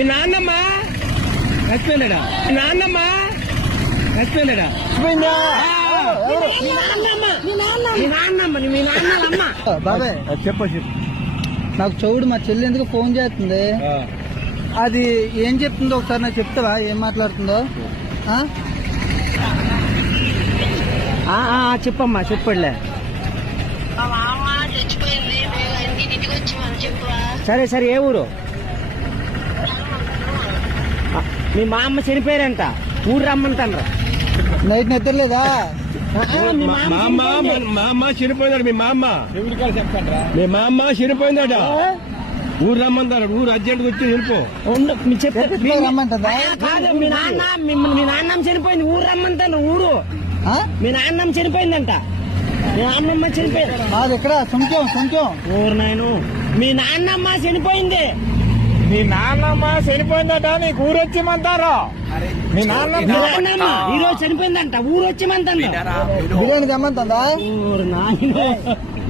మీ నాన్నమ్మ చచ్చిపోయిందా? మీ నాన్నమ్మ చచ్చిపోయిందా? బాబాయ్ చెప్పు. నాకు చెవుడు మా చెల్లి ఎందుకు ఫోన్ చేస్తుంది. అది ఏం చెప్తుందో ఒకసారి నాకు చెప్తావా? ఏం మాట్లాడుతుందో చెప్పమ్మా. చెప్పలే. సరే సరే. ఏ ఊరు? మీ మా అమ్మ చనిపోయారంట, ఊరు రమ్మంటారు. నైట్ నిద్రలేదా? మా అమ్మ చనిపోయిందట. మీ మా అమ్మ చనిపోయిందట. ఊరు రమ్మంటారు. ఊరు అర్జెంట్ వచ్చి వెళ్ళిపో. రమ్మంటుందా? కాదు, మీ నాన్నమ్మ చనిపోయింది, ఊరు రమ్మంటారు. ఊరు మీ నాన్నమ్మ చనిపోయిందంట. మీ అమ్మమ్మ చనిపోయింది. అది ఎక్కడ? సొంతం ఊరు నాయను. మీ నాన్నమ్మ చనిపోయింది. మీ నాన్నమ్మ చనిపోయిందట. నీకు ఊరు వచ్చేమంటారు. మీ నాన్నమ్మ ఈరోజు చనిపోయిందంట, ఊరు వచ్చేమంటారు. బిర్యానీ తెమ్మంటుందా? ఊరు నాయన.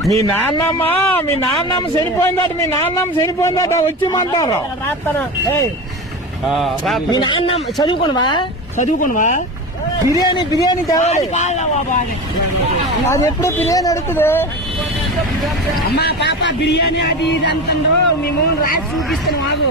మీ నాన్నమ్మ చనిపోయిందట. మీ నాన్నమ్మ చనిపోయిందట, వచ్చేమంటారు. మీ నాన్నమ్మ చదువుకోనవా? బిర్యానీ తేవాలి. అది ఎప్పుడు బిర్యానీ అడుగుతుంది. అమ్మా పాప బిర్యానీ అది ఇది అంటుండ్రు. మేము రాసి చూపిస్తాను. మాకు